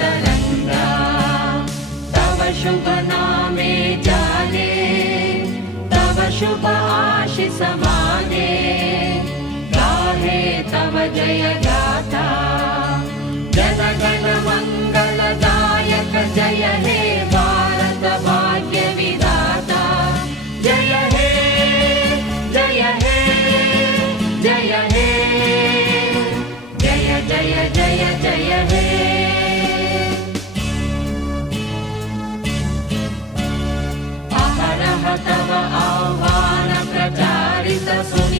तरंगा तव शुभ नामे जाने तव शुभ आशीष माने गाहे तव जय गाथा जन गण मंगलदायक जय हे भारत भाग्य विधाता जय हे जय हे जय हे जय जय जय जय हे अहरह तव आह्वान प्रचारित सुनि